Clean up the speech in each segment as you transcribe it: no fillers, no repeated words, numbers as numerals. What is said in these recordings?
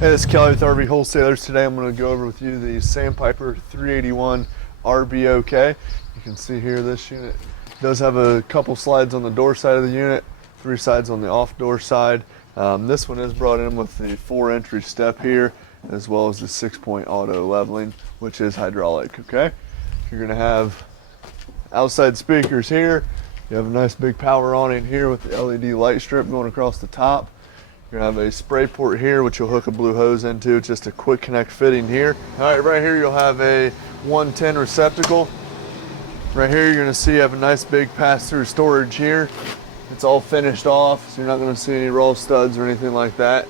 Hey, this is Kelly with RV Wholesalers. Today I'm going to go over with you the Sandpiper 381RBOK. You can see here this unit does have a couple slides on the door side of the unit, 3 sides on the off door side. This one is brought in with the 4 entry step here, as well as the 6-point auto leveling, which is hydraulic. Okay, you're going to have outside speakers here. You have a nice big power awning here with the LED light strip going across the top. You're gonna have a spray port here, which you'll hook a blue hose into. It's just a quick connect fitting here. All right, right here you'll have a 110 receptacle. Right here you're gonna see you have a nice big pass-through storage here. It's all finished off, so you're not gonna see any raw studs or anything like that.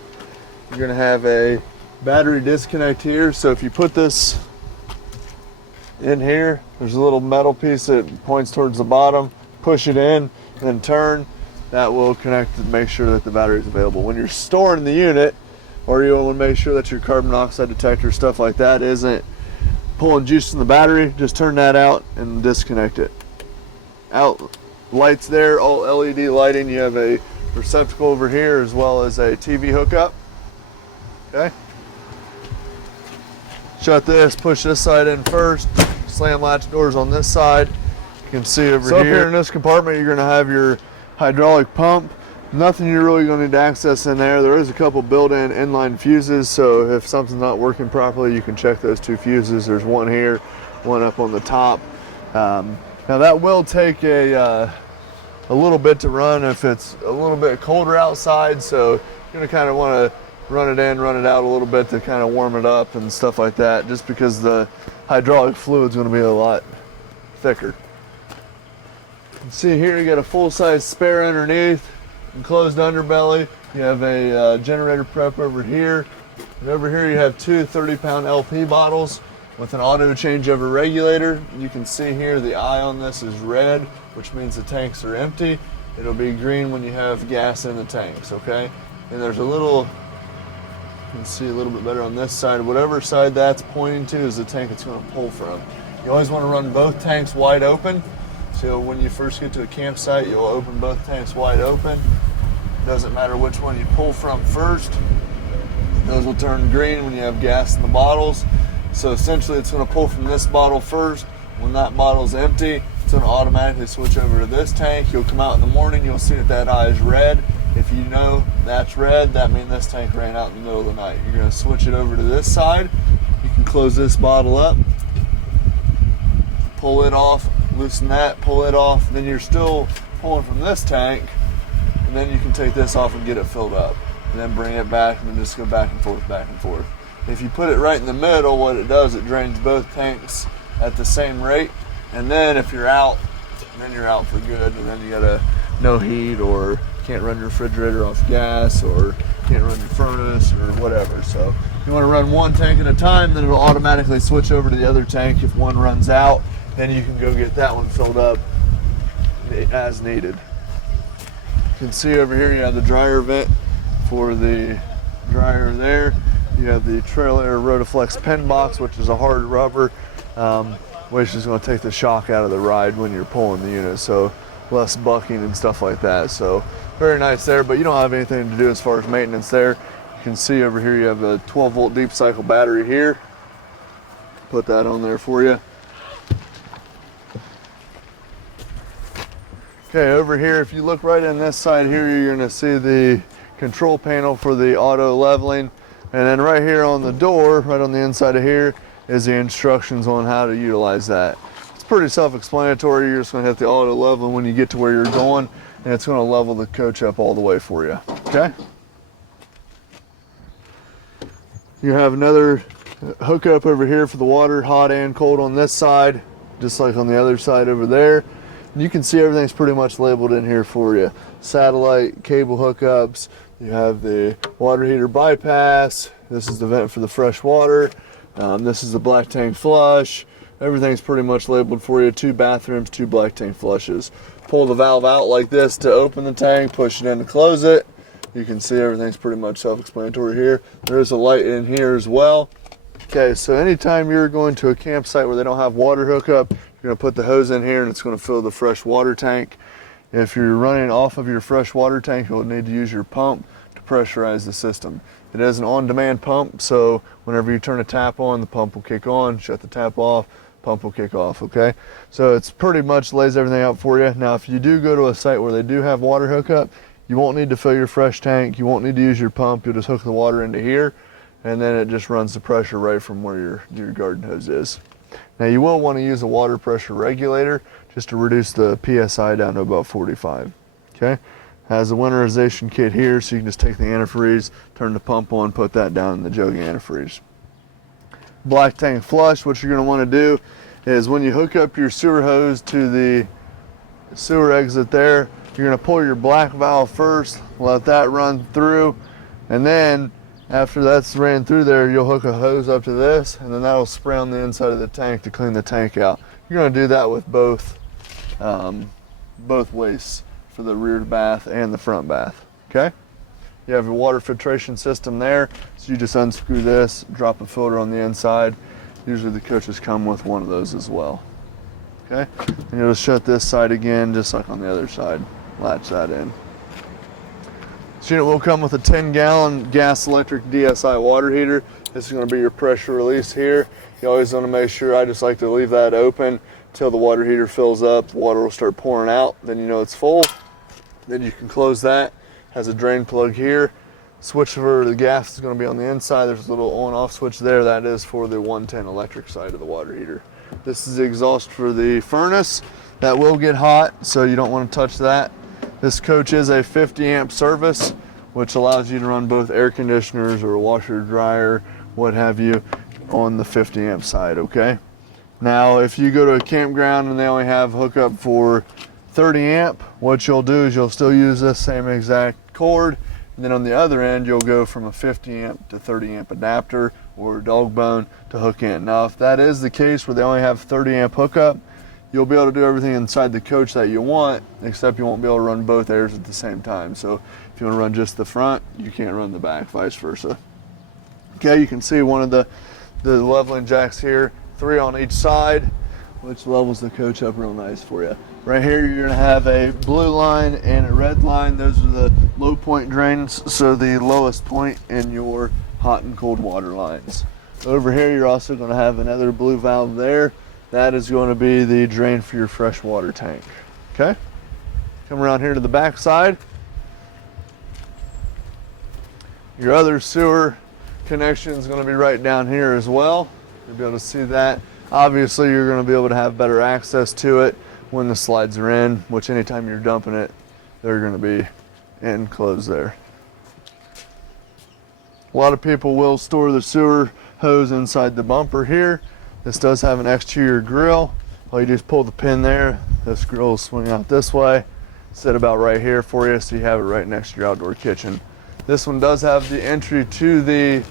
You're gonna have a battery disconnect here, so if you put this in here, there's a little metal piece that points towards the bottom. Push it in, then turn. That will connect to make sure that the battery is available. When you're storing the unit, or you want to make sure that your carbon monoxide detector, stuff like that, isn't pulling juice from the battery, just turn that out and disconnect it. Out lights there, all LED lighting. You have a receptacle over here as well as a TV hookup. Okay. Shut this, push this side in first, slam latch doors on this side. You can see over here. Up here in this compartment, you're going to have your hydraulic pump. Nothing you're really going to need to access in there. There is a couple built-in inline fuses, so if something's not working properly, you can check those 2 fuses. There's one here, one up on the top. Now that will take a little bit to run if it's a little bit colder outside, so you're going to kind of want to run it in, run it out a little bit to kind of warm it up and stuff like that, just because the hydraulic fluid is going to be a lot thicker. See here, you got a full-size spare underneath, enclosed underbelly. You have a generator prep over here. And over here you have 2 30-pound LP bottles with an auto changeover regulator. You can see here the eye on this is red, which means the tanks are empty. It'll be green when you have gas in the tanks, okay? And there's a little, you can see a little bit better on this side. Whatever side that's pointing to is the tank it's going to pull from. You always want to run both tanks wide open. So when you first get to a campsite, you'll open both tanks wide open. Doesn't matter which one you pull from first. Those will turn green when you have gas in the bottles. So essentially it's going to pull from this bottle first. When that bottle's empty, it's going to automatically switch over to this tank. You'll come out in the morning, you'll see that eye is red. If you know that's red, that means this tank ran out in the middle of the night. You're going to switch it over to this side. You can close this bottle up, pull it off, loosen that, pull it off, then you're still pulling from this tank, and then you can take this off and get it filled up, and then bring it back, and then just go back and forth, back and forth. If you put it right in the middle, what it does, it drains both tanks at the same rate, and then if you're out, then you're out for good, and then you gotta no heat, or can't run your refrigerator off gas, or can't run your furnace, or whatever. So you want to run one tank at a time, then it'll automatically switch over to the other tank if one runs out. Then you can go get that one filled up as needed. You can see over here you have the dryer vent for the dryer there. You have the Trailer Rotaflex pen box, which is a hard rubber, which is going to take the shock out of the ride when you're pulling the unit, so less bucking and stuff like that. So very nice there, but you don't have anything to do as far as maintenance there. You can see over here you have a 12-volt deep cycle battery here. Put that on there for you. Okay, over here, if you look right in this side here, you're going to see the control panel for the auto leveling. And then right here on the door, right on the inside of here, is the instructions on how to utilize that. It's pretty self-explanatory. You're just going to hit the auto leveling when you get to where you're going, and it's going to level the coach up all the way for you. Okay? You have another hookup over here for the water, hot and cold on this side, just like on the other side over there. You can see everything's pretty much labeled in here for you. Satellite cable hookups, you have the water heater bypass, this is the vent for the fresh water, this is the black tank flush. Everything's pretty much labeled for you. 2 bathrooms, 2 black tank flushes. Pull the valve out like this to open the tank, push it in to close it. You can see everything's pretty much self-explanatory here. There is a light in here as well. Okay, so anytime you're going to a campsite where they don't have water hookup, you're going to put the hose in here and it's going to fill the fresh water tank. If you're running off of your fresh water tank, you'll need to use your pump to pressurize the system. It is an on-demand pump, so whenever you turn a tap on, the pump will kick on, shut the tap off, pump will kick off, okay? So it's pretty much lays everything out for you. Now, if you do go to a site where they do have water hookup, you won't need to fill your fresh tank, you won't need to use your pump, you'll just hook the water into here, and then it just runs the pressure right from where your garden hose is. Now, you will want to use a water pressure regulator just to reduce the PSI down to about 45, okay? Has a winterization kit here, so you can just take the antifreeze, turn the pump on, put that down in the jug of antifreeze. Black tank flush, what you're going to want to do is when you hook up your sewer hose to the sewer exit there, you're going to pull your black valve first, let that run through, and then after that's ran through there, you'll hook a hose up to this, and then that'll spray on the inside of the tank to clean the tank out. You're going to do that with both wastes for the rear bath and the front bath, okay? You have your water filtration system there, so you just unscrew this, drop a filter on the inside. Usually the coaches come with one of those as well, okay? And you'll just shut this side again, just like on the other side. Latch that in. This unit will come with a 10-gallon gas electric DSI water heater. This is going to be your pressure release here. You always want to make sure, I just like to leave that open until the water heater fills up. Water will start pouring out, then you know it's full. Then you can close that. Has a drain plug here. Switch for the gas is going to be on the inside. There's a little on-off switch there. That is for the 110 electric side of the water heater. This is the exhaust for the furnace. That will get hot, so you don't want to touch that. This coach is a 50 amp service, which allows you to run both air conditioners or a washer, dryer, what have you, on the 50 amp side, okay? Now, if you go to a campground and they only have hookup for 30 amp, what you'll do is you'll still use this same exact cord, and then on the other end you'll go from a 50 amp to 30 amp adapter or dog bone to hook in. Now, if that is the case where they only have 30 amp hookup, you'll be able to do everything inside the coach that you want, except you won't be able to run both airs at the same time. So if you want to run just the front, you can't run the back, vice versa. Okay, you can see one of the leveling jacks here, 3 on each side, which levels the coach up real nice for you. Right here, you're gonna have a blue line and a red line. Those are the low point drains, so the lowest point in your hot and cold water lines. Over here, you're also gonna have another blue valve there. That is going to be the drain for your fresh water tank, okay? Come around here to the back side. Your other sewer connection is going to be right down here as well. You'll be able to see that. Obviously, you're going to be able to have better access to it when the slides are in, which anytime you're dumping it, they're going to be enclosed there. A lot of people will store the sewer hose inside the bumper here. This does have an exterior grill. All you do is pull the pin there. This grill will swing out this way. Sit about right here for you, so you have it right next to your outdoor kitchen. This one does have the entry to the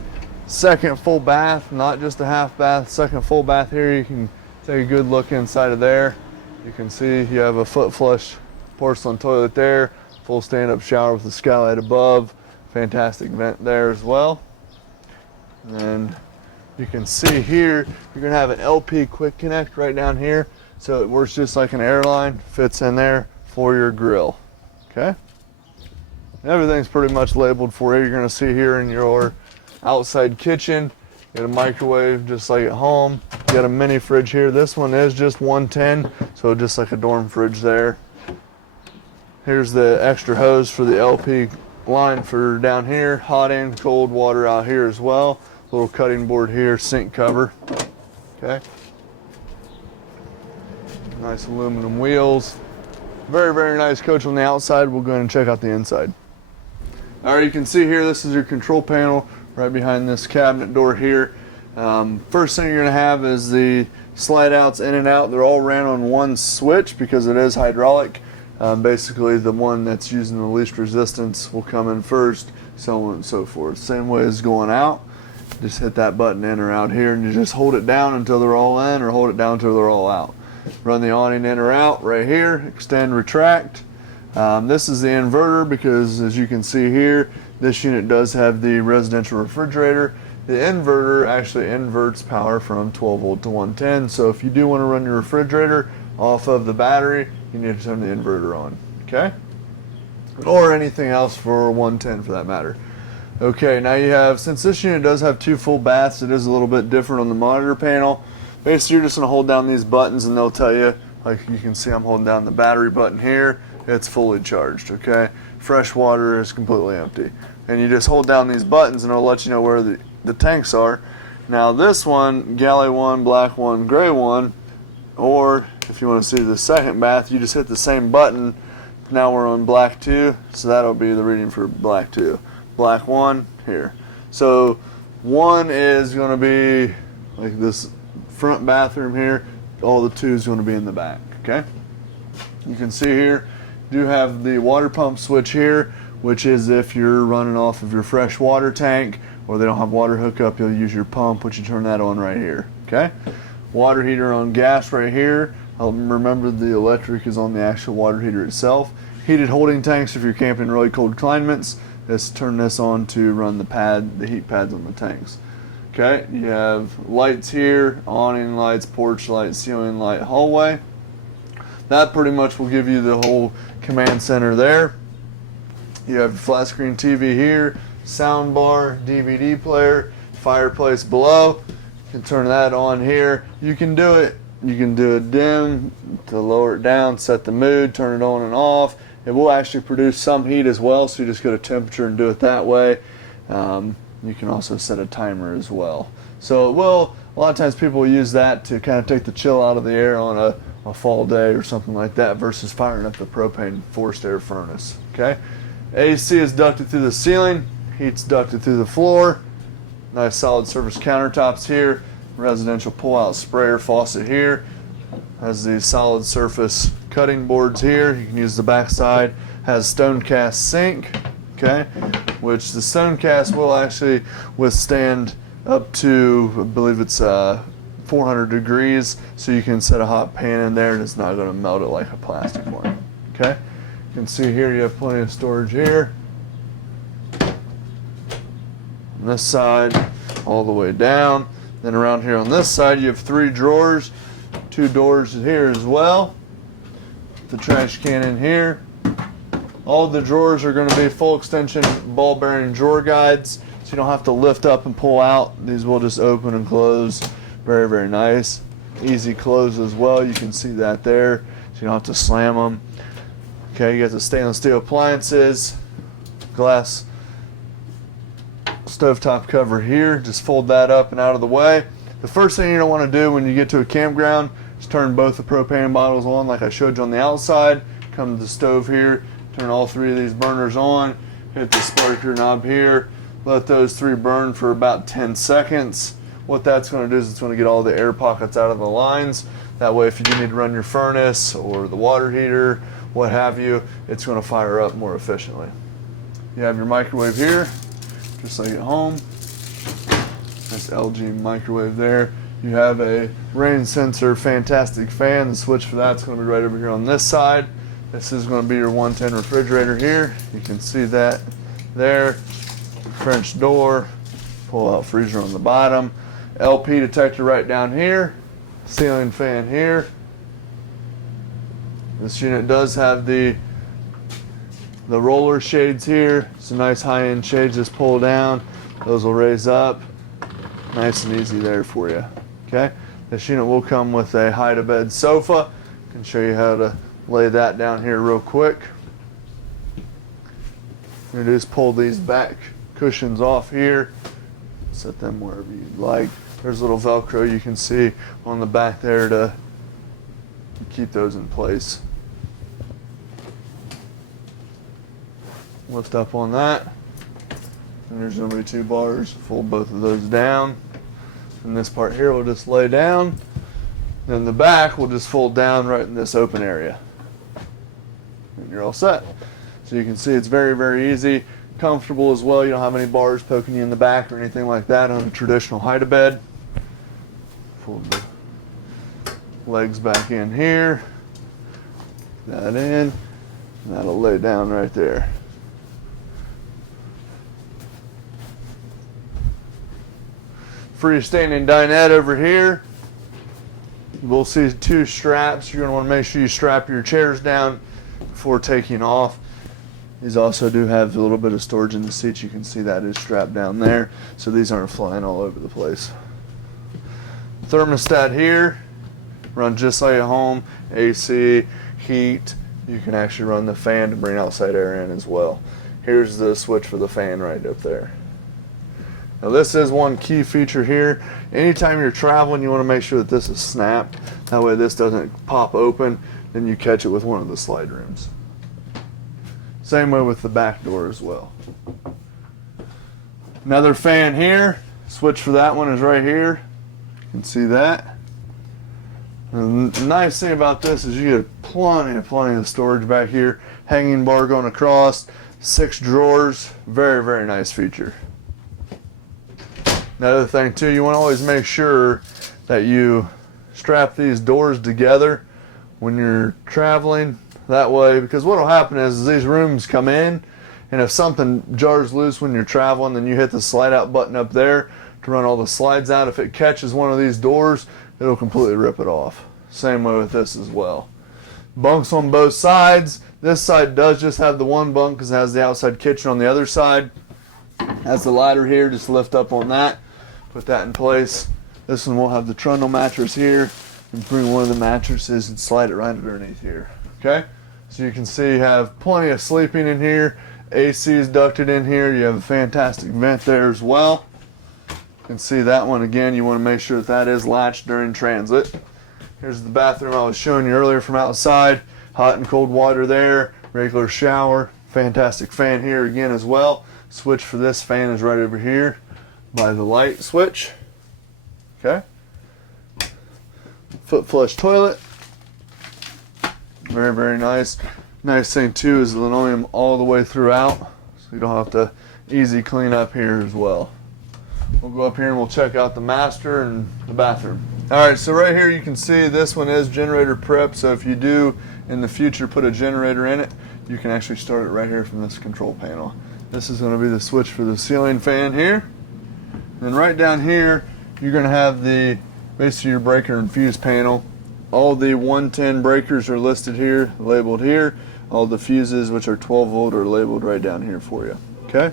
second full bath, not just a half bath, second full bath here. You can take a good look inside of there. You can see you have a foot flush porcelain toilet there, full stand-up shower with a skylight above, fantastic vent there as well. And you can see here, you're gonna have an LP quick connect right down here. So it works just like an airline, fits in there for your grill, okay? Everything's pretty much labeled for you. You're gonna see here in your outside kitchen, you got a microwave just like at home. You got a mini fridge here. This one is just 110, so just like a dorm fridge there. Here's the extra hose for the LP line for down here. Hot and cold water out here as well. Little cutting board here, sink cover, okay? Nice aluminum wheels. Very, very nice coach on the outside. We'll go ahead and check out the inside. All right, you can see here, this is your control panel right behind this cabinet door here. First thing you're gonna have is the slide outs in and out. They're all ran on one switch because it is hydraulic. Basically, the one that's using the least resistance will come in first, so on and so forth. Same way as going out. Just hit that button in or out here, and you just hold it down until they're all in, or hold it down until they're all out. Run the awning in or out right here, extend, retract. This is the inverter because, as you can see here, this unit does have the residential refrigerator. The inverter actually inverts power from 12 volt to 110, so if you do want to run your refrigerator off of the battery, you need to turn the inverter on, okay? or anything else for 110 for that matter. Okay, now you have, since this unit does have 2 full baths, it is a little bit different on the monitor panel. Basically, you're just going to hold down these buttons and they'll tell you, like you can see I'm holding down the battery button here, it's fully charged, okay? Fresh water is completely empty. And you just hold down these buttons and it'll let you know where the tanks are. Now this one, galley 1, black 1, gray 1, or if you want to see the second bath, you just hit the same button. Now we're on black 2, so that'll be the reading for black 2. Black 1 here. So 1 is going to be like this front bathroom here. All the 2 is going to be in the back. Okay. You can see here, you do have the water pump switch here, which is if you're running off of your fresh water tank or they don't have water hookup, you'll use your pump, which you turn that on right here. Okay. Water heater on gas right here. Remember the electric is on the actual water heater itself. Heated holding tanks if you're camping in really cold climates. Just turn this on to run the heat pads on the tanks. Okay, you have lights here, awning lights, porch light, ceiling light, hallway. That pretty much will give you the whole command center there. You have flat screen TV here, sound bar, DVD player, fireplace below. You can turn that on here. You can do it dim to lower it down, set the mood, turn it on and off. It will actually produce some heat as well, so you just go to temperature and do it that way. You can also set a timer as well. So it will, a lot of times people will use that to kind of take the chill out of the air on a fall day or something like that versus firing up the propane forced air furnace. Okay, AC is ducted through the ceiling, heat's ducted through the floor. Nice solid surface countertops here. Residential pull-out sprayer faucet here. Has these solid surface cutting boards here. You can use the back side. Has stone cast sink, okay, which the stone cast will actually withstand up to, I believe it's 400 degrees, so you can set a hot pan in there and it's not going to melt it like a plastic one. Okay, you can see here you have plenty of storage here. On this side, all the way down. Then around here on this side, you have 3 drawers, 2 doors here as well. The trash can in here. All the drawers are going to be full extension ball bearing drawer guides, so you don't have to lift up and pull out. These will just open and close. Very, very nice. Easy close as well. You can see that there, so you don't have to slam them. Okay, you got the stainless steel appliances, glass stovetop cover here. Just fold that up and out of the way. The first thing you don't want to do when you get to a campground is turn both the propane bottles on like I showed you on the outside. Come to the stove here, turn all 3 of these burners on, hit the sparker knob here, let those 3 burn for about 10 seconds. What that's going to do is it's going to get all the air pockets out of the lines. That way if you do need to run your furnace or the water heater, what have you, it's going to fire up more efficiently. You have your microwave here, just like at home. Nice LG microwave there. You have a rain sensor fantastic fan. The switch for that's going to be right over here on this side. This is going to be your 110 refrigerator here. You can see that there. French door, pull out freezer on the bottom. LP detector right down here. Ceiling fan here. This unit does have the roller shades here. It's a nice high-end shades, just pull down. Those will raise up. Nice and easy there for you. Okay. This unit will come with a hide-a-bed sofa. I can show you how to lay that down here real quick. You just pull these back cushions off here. Set them wherever you'd like. There's a little Velcro you can see on the back there to keep those in place. Lift up on that, and there's going to be 2 bars. Fold both of those down, and this part here will just lay down. Then the back will just fold down right in this open area, and you're all set. So you can see it's very, very easy, comfortable as well. You don't have any bars poking you in the back or anything like that on a traditional hide-a-bed. Fold the legs back in here, that in, and that'll lay down right there. Freestanding dinette over here. We'll see 2 straps. You're going to want to make sure you strap your chairs down before taking off. These also do have a little bit of storage in the seats. You can see that is strapped down there, so these aren't flying all over the place. Thermostat here, run just like at home. AC, heat. You can actually run the fan to bring outside air in as well. Here's the switch for the fan right up there. Now this is one key feature here. Anytime you're traveling, you want to make sure that this is snapped. That way this doesn't pop open, then you catch it with one of the slide rooms. Same way with the back door as well. Another fan here. Switch for that one is right here. You can see that. And the nice thing about this is you get plenty of storage back here. Hanging bar going across, 6 drawers, very, very nice feature. Another thing too, you want to always make sure that you strap these doors together when you're traveling. That way, because what will happen is these rooms come in, and if something jars loose when you're traveling, then you hit the slide out button up there to run all the slides out. If it catches one of these doors, it'll completely rip it off. Same way with this as well. Bunks on both sides. This side does just have the one bunk because it has the outside kitchen on the other side. Has the ladder here, just lift up on that, put that in place. This one will have the Trundle mattress here, and bring one of the mattresses and slide it right underneath here. Okay, so you can see you have plenty of sleeping in here. AC is ducted in here. You have a fantastic vent there as well. You can see that one again. You want to make sure that that is latched during transit. Here's the bathroom I was showing you earlier from outside. Hot and cold water there. Regular shower. Fantastic fan here again as well. Switch for this fan is right over here by the light switch. Okay. Foot flush toilet. Very, very nice. Nice thing too is linoleum all the way throughout, so you don't have to easy clean up here as well. We'll go up here and we'll check out the master and the bathroom. Alright, so right here you can see this one is generator prep, so if you do in the future put a generator in it, you can actually start it right here from this control panel. This is going to be the switch for the ceiling fan here. And then right down here you're going to have the basically your breaker and fuse panel. All the 110 breakers are listed here, labeled here. All the fuses, which are 12 volt, are labeled right down here for you. Okay?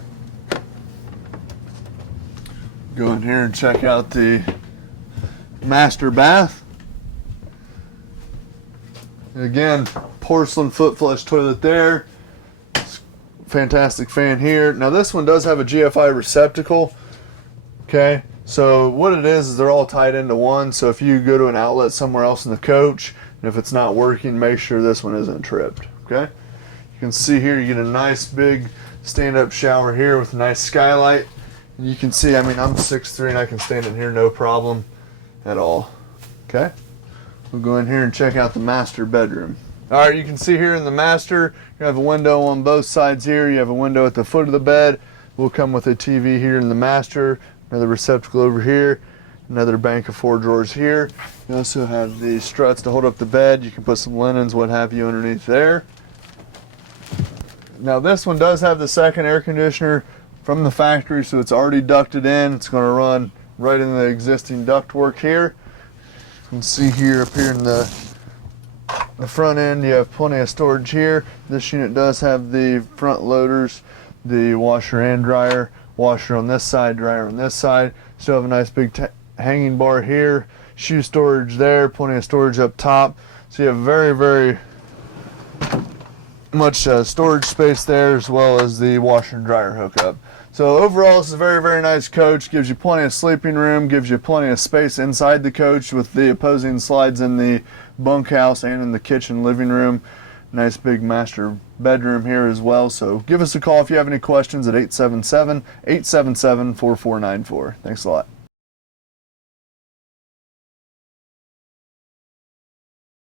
Go in here and check out the master bath. Again, porcelain foot flush toilet there. Fantastic fan here. Now this one does have a GFI receptacle. Okay? So what it is they're all tied into one, so if you go to an outlet somewhere else in the coach, and if it's not working, make sure this one isn't tripped, okay? You can see here you get a nice big stand-up shower here with a nice skylight. And you can see, I mean, I'm 6'3", and I can stand in here no problem at all, okay? We'll go in here and check out the master bedroom. All right, you can see here in the master, you have a window on both sides here. You have a window at the foot of the bed. We'll come with a TV here in the master. Another receptacle over here, another bank of 4 drawers here. You also have the struts to hold up the bed. You can put some linens, what have you, underneath there. Now this one does have the second air conditioner from the factory, so it's already ducted in. It's going to run right in the existing ductwork here. You can see here up here in the front end, you have plenty of storage here. This unit does have the front loaders, the washer and dryer. Washer on this side, dryer on this side. Still have a nice big hanging bar here. Shoe storage there, plenty of storage up top. So you have very, very much storage space there, as well as the washer and dryer hookup. So overall, this is a very, very nice coach. Gives you plenty of sleeping room, gives you plenty of space inside the coach with the opposing slides in the bunkhouse and in the kitchen living room. Nice big master bedroom here as well. So give us a call if you have any questions at 877-877-4494. Thanks a lot.